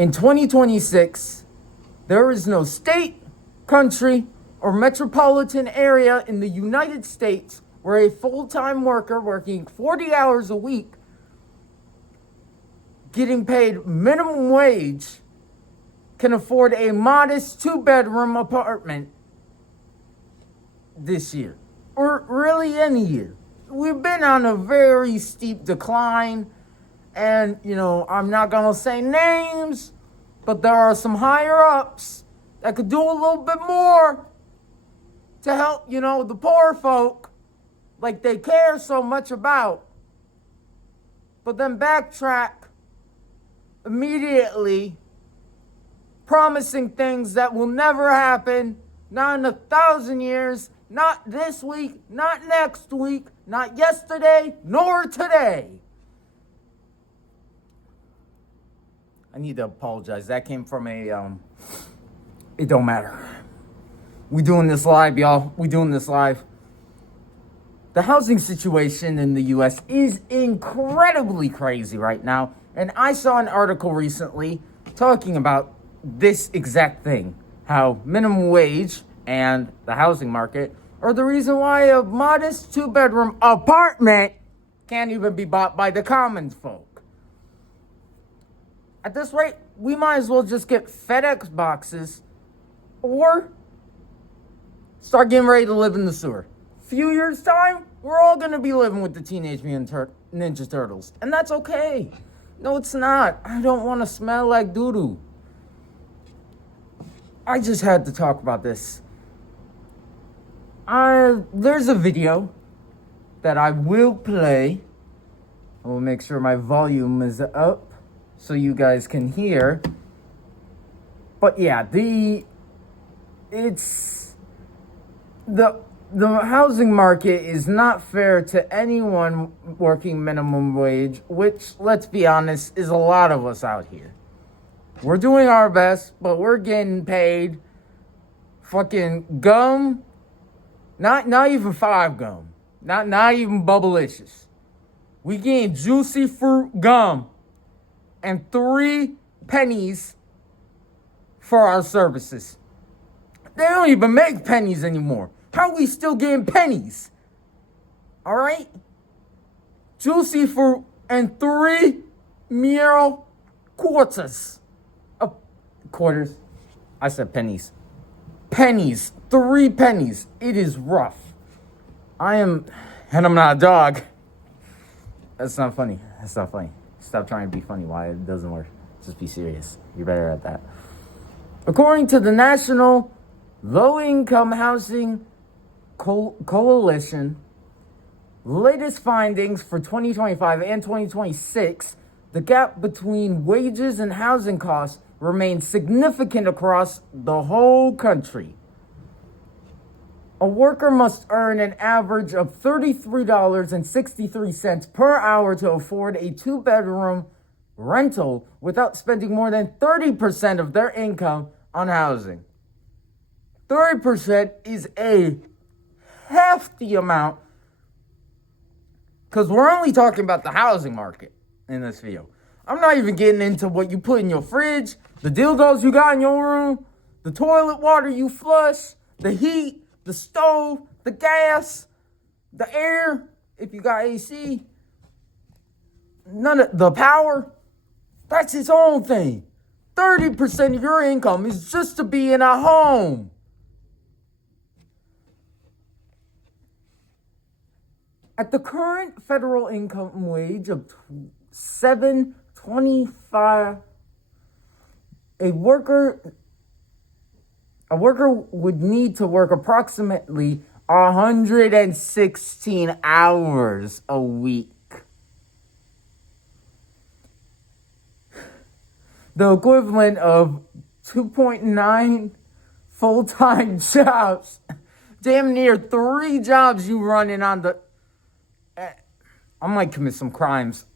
In 2026, there is no state, country, or metropolitan area in the United States where a full-time worker working 40 hours a week, getting paid minimum wage, can afford a modest 2-bedroom apartment this year, or really any year. We've been on a very steep decline, and, I'm not going to say names, but there are some higher ups that could do a little bit more to help, the poor folk, like they care so much about, but then backtrack immediately, promising things that will never happen, not in 1,000 years, not this week, not next week, not yesterday, nor today. I need to apologize. That came from it don't matter. We doing this live, y'all. We doing this live. The housing situation in the U.S. is incredibly crazy right now. And I saw an article recently talking about this exact thing. How minimum wage and the housing market are the reason why a modest 2-bedroom apartment can't even be bought by the common folk. At this rate, we might as well just get FedEx boxes or start getting ready to live in the sewer. Few years' time, we're all going to be living with the Teenage Mutant Ninja Turtles. And that's okay. No, it's not. I don't want to smell like doo-doo. I just had to talk about this. There's a video that I will play. I will make sure my volume is up so you guys can hear. But yeah, the housing market is not fair to anyone working minimum wage, which, let's be honest, is a lot of us out here. We're doing our best, but we're getting paid fucking gum, not even 5 gum, not even Bubblicious. We getting juicy fruit gum and 3 pennies for our services. They don't even make pennies anymore. How are we still getting pennies? All right? Juicy fruit and 3 meal quarters. Quarters. I said pennies. Pennies. 3 pennies. It is rough. And I'm not a dog. That's not funny. Stop trying to be funny. Why? It doesn't work. Just be serious. You're better at that. According to the National Low-Income Housing Coalition, latest findings for 2025 and 2026, the gap between wages and housing costs remains significant across the whole country. A worker must earn an average of $33.63 per hour to afford a 2-bedroom rental without spending more than 30% of their income on housing. 30% is a hefty amount, because we're only talking about the housing market in this video. I'm not even getting into what you put in your fridge, the dildos you got in your room, the toilet water you flush, the heat, the stove, the gas, the air, if you got AC, none of the power. That's its own thing. 30% of your income is just to be in a home. At the current federal income wage of $7.25, a worker would need to work approximately 116 hours a week. The equivalent of 2.9 full-time jobs. Damn near 3 jobs you running on the... I might commit some crimes.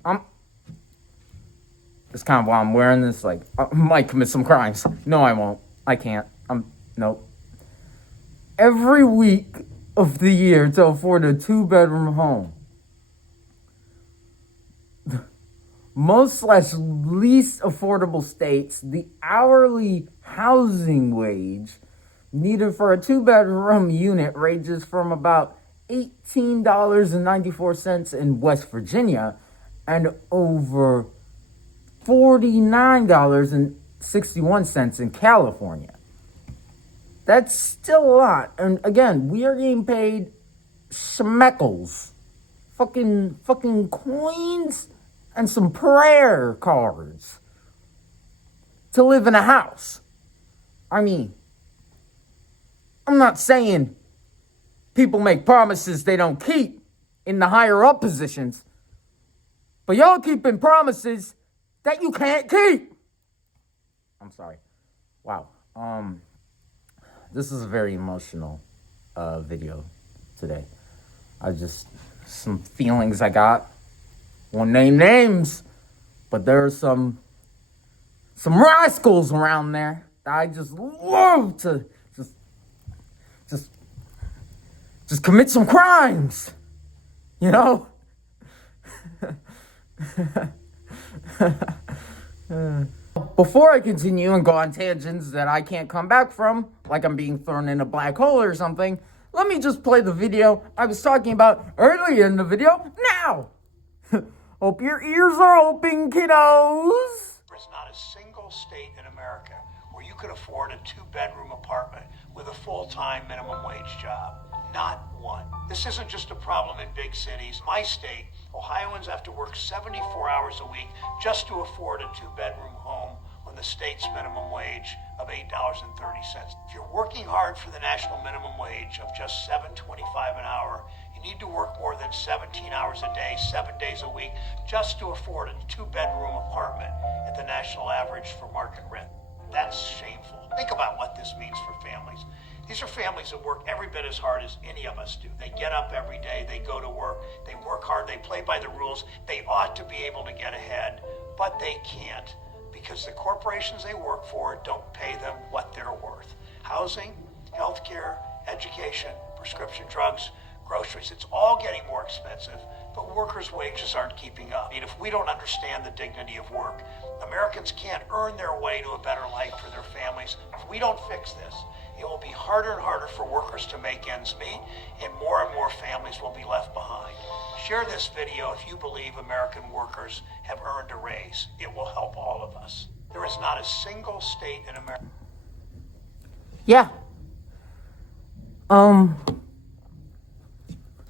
That's kind of why I'm wearing this. Like, I might commit some crimes. No, I won't. I can't. Nope. Every week of the year to afford a 2-bedroom home. most slash least affordable states, the hourly housing wage needed for a 2-bedroom unit ranges from about $18.94 in West Virginia and over $49.61 in California. That's still a lot. And again, we are getting paid schmeckles, fucking coins, and some prayer cards to live in a house. I mean, I'm not saying people make promises they don't keep in the higher up positions, but y'all keeping promises that you can't keep. I'm sorry. Wow. This is a very emotional video today. Some feelings I got. Won't name names, but there are some rascals around there that I just love to just commit some crimes, you know? Before I continue and go on tangents that I can't come back from, like I'm being thrown in a black hole or something, let me just play the video I was talking about earlier in the video now. Hope your ears are open, kiddos. There's not a single state in America where you could afford a 2-bedroom apartment with a full-time minimum wage job. Not one. This isn't just a problem in big cities. My state, Ohioans have to work 74 hours a week just to afford a 2-bedroom home when the state's minimum wage of $8.30. If you're working hard for the national minimum wage of just $7.25 an hour, you need to work more than 17 hours a day, 7 days a week, just to afford a 2-bedroom apartment at the national average for market rent. That's shameful. Think about what this means for families. These are families that work every bit as hard as any of us do. They get up every day, they go to work, they work hard, they play by the rules. They ought to be able to get ahead, but they can't because the corporations they work for don't pay them what they're worth. Housing, healthcare, education, prescription drugs, groceries, it's all getting more expensive, but workers' wages aren't keeping up. I mean, if we don't understand the dignity of work, Americans can't earn their way to a better life for their families. If we don't fix this, it will be harder and harder for workers to make ends meet, and more families will be left behind. Share this video if you believe American workers have earned a raise. It will help all of us. There is not a single state in America. Yeah. I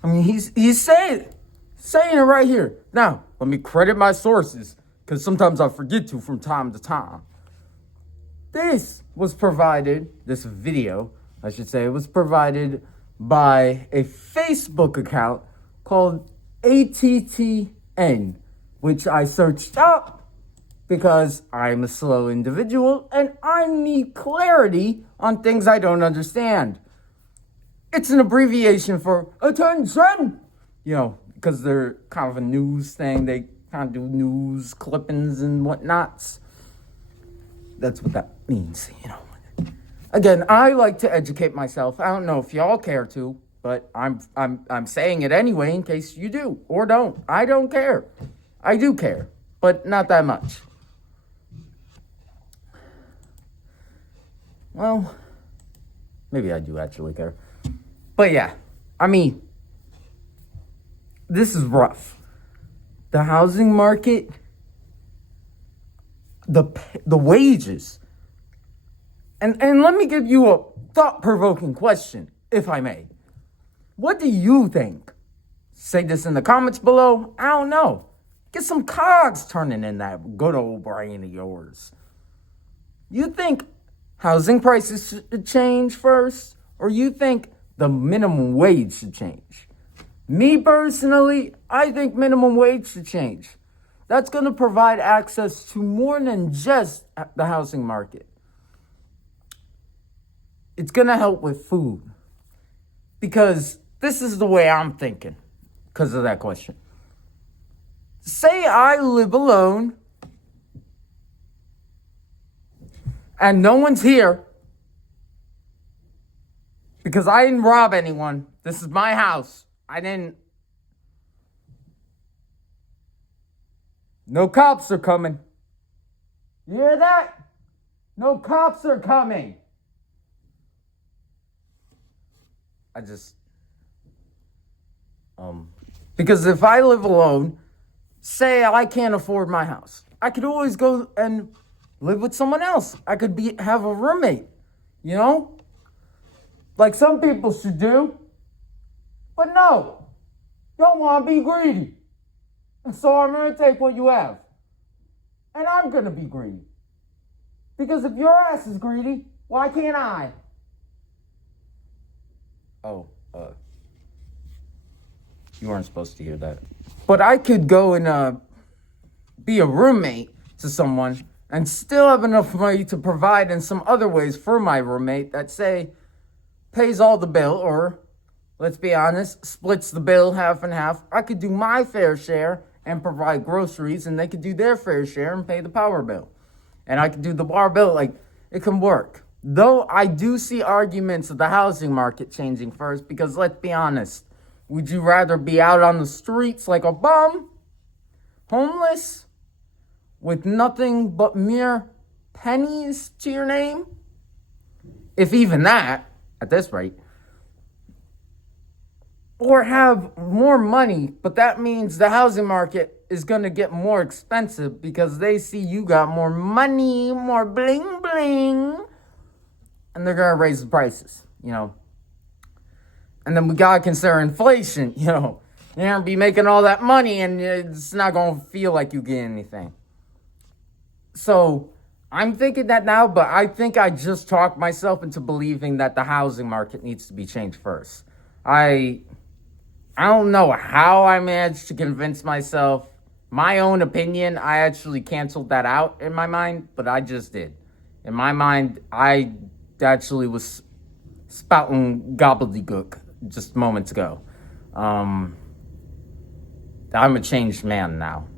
mean, he's saying it right here. Now, let me credit my sources, because sometimes I forget to from time to time. This video, I should say, was provided by a Facebook account called ATTN, which I searched up because I'm a slow individual and I need clarity on things I don't understand. It's an abbreviation for attention, because they're kind of a news thing. They kind of do news clippings and whatnots. That's what that means, Again, I like to educate myself. I don't know if y'all care to, but I'm saying it anyway in case you do or don't. I don't care. I do care, but not that much. Well, maybe I do actually care. But yeah, I mean, this is rough. The housing market, the wages. And let me give you a thought-provoking question, if I may. What do you think? Say this in the comments below. I don't know. Get some cogs turning in that good old brain of yours. You think housing prices should change first? Or you think the minimum wage should change? Me personally, I think minimum wage should change. That's going to provide access to more than just the housing market. It's going to help with food. Because this is the way I'm thinking because of that question. Say I live alone and no one's here because I didn't rob anyone. This is my house. I didn't. No cops are coming. You hear that? No cops are coming. I just, because if I live alone, say I can't afford my house, I could always go and live with someone else. I could have a roommate, you know? Like some people should do. But no, y'all want to be greedy. And so I'm going to take what you have. And I'm going to be greedy. Because if your ass is greedy, why can't I? Oh, you weren't supposed to hear that. But I could go and be a roommate to someone and still have enough money to provide in some other ways for my roommate that, say, pays all the bill, or, let's be honest, splits the bill half and half. I could do my fair share and provide groceries, and they could do their fair share and pay the power bill. And I could do the bar bill. Like, it can work. Though I do see arguments of the housing market changing first, because let's be honest, would you rather be out on the streets like a bum, homeless, with nothing but mere pennies to your name? If even that, at this rate. Or have more money, but that means the housing market is going to get more expensive because they see you got more money, more bling bling, and they're going to raise the prices, you know. And then we got to consider inflation, you know. You're going to be making all that money and it's not going to feel like you get anything. So I'm thinking that now, but I think I just talked myself into believing that the housing market needs to be changed first. I don't know how I managed to convince myself. My own opinion, I actually canceled that out in my mind, but I just did. In my mind, I actually was spouting gobbledygook just moments ago. I'm a changed man now.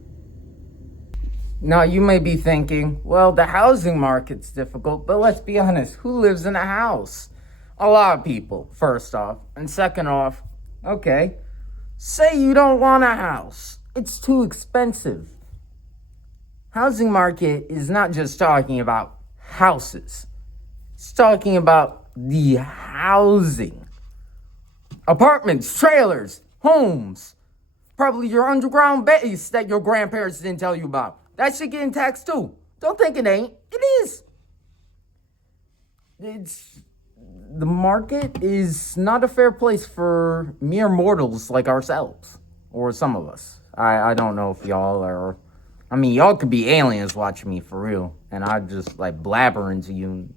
Now, you may be thinking, well, the housing market's difficult, but let's be honest, who lives in a house? A lot of people, first off. And second off, okay, say you don't want a house. It's too expensive. Housing market is not just talking about houses. It's talking about the housing. Apartments, trailers, homes. Probably your underground base that your grandparents didn't tell you about. That shit getting taxed too. Don't think it ain't. It is. The market is not a fair place for mere mortals like ourselves. Or some of us. I don't know if y'all are... I mean, y'all could be aliens watching me for real. And I just like blabbering to you.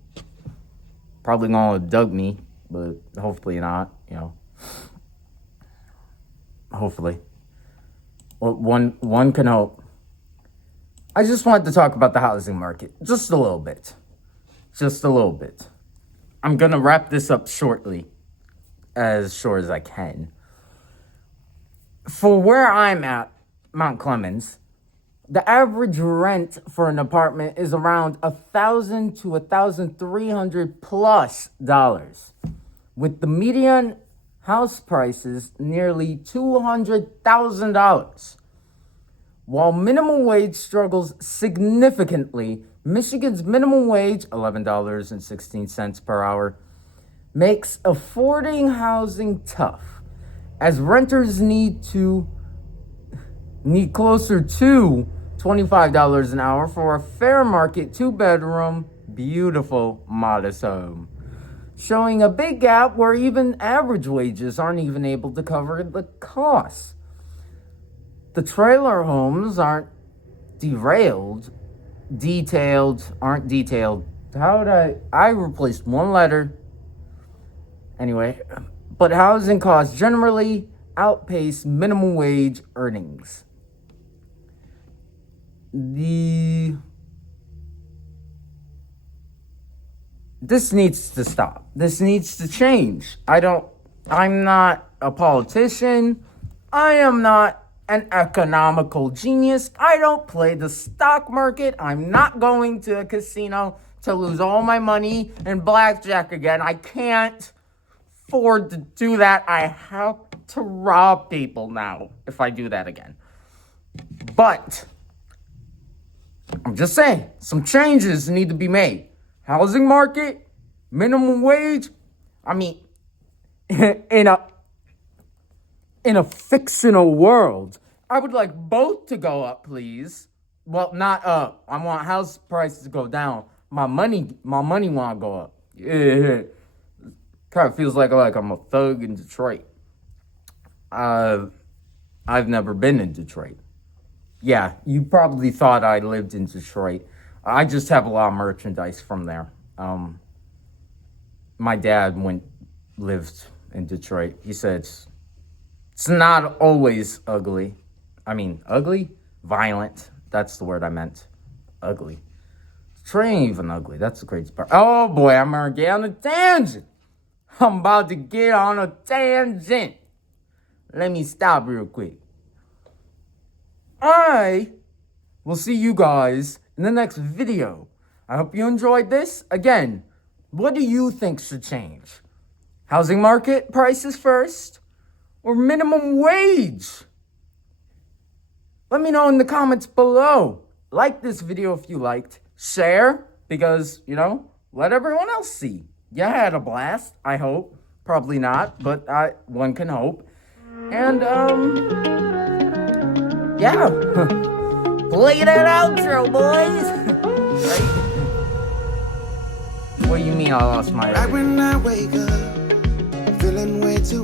Probably gonna dug me. But hopefully not, you know. Hopefully. Well, one can hope. I just wanted to talk about the housing market. Just a little bit. Just a little bit. I'm going to wrap this up shortly. As short as I can. For where I'm at, Mount Clemens, the average rent for an apartment is around $1,000 to $1,300 plus dollars. With the median house prices nearly $200,000. While minimum wage struggles significantly, Michigan's minimum wage, $11.16 per hour, makes affording housing tough, as renters need closer to $25 an hour for a fair market 2-bedroom, beautiful, modest home, showing a big gap where even average wages aren't even able to cover the costs. The trailer homes aren't detailed. How would I replaced one letter. Anyway, but housing costs generally outpace minimum wage earnings. This needs to stop. This needs to change. I'm not a politician. I am not an economical genius. I don't play the stock market. I'm not going to a casino to lose all my money in blackjack again. I can't afford to do that. I have to rob people now if I do that again. But I'm just saying, some changes need to be made. Housing market, minimum wage. I mean, in a fictional world, I would like both to go up, please. Well, not up. I want house prices to go down. My money want to go up. Yeah. Kind of feels like I'm a thug in Detroit. I've never been in Detroit. Yeah, you probably thought I lived in Detroit. I just have a lot of merchandise from there. My dad lived in Detroit. He said it's not always ugly. I mean, ugly? Violent. That's the word I meant. Ugly. Detroit ain't even ugly. That's the crazy part. Oh boy, I'm gonna get on a tangent. I'm about to get on a tangent. Let me stop real quick. I will see you guys in the next video. I hope you enjoyed this. Again, what do you think should change? Housing market prices first or minimum wage? Let me know in the comments below. Like this video if you liked. Share because, let everyone else see. You had a blast, I hope. Probably not, but one can hope. And, yeah. Play that outro, boys. Right? What do you mean I lost my... Right when I wake up, I'm feeling way too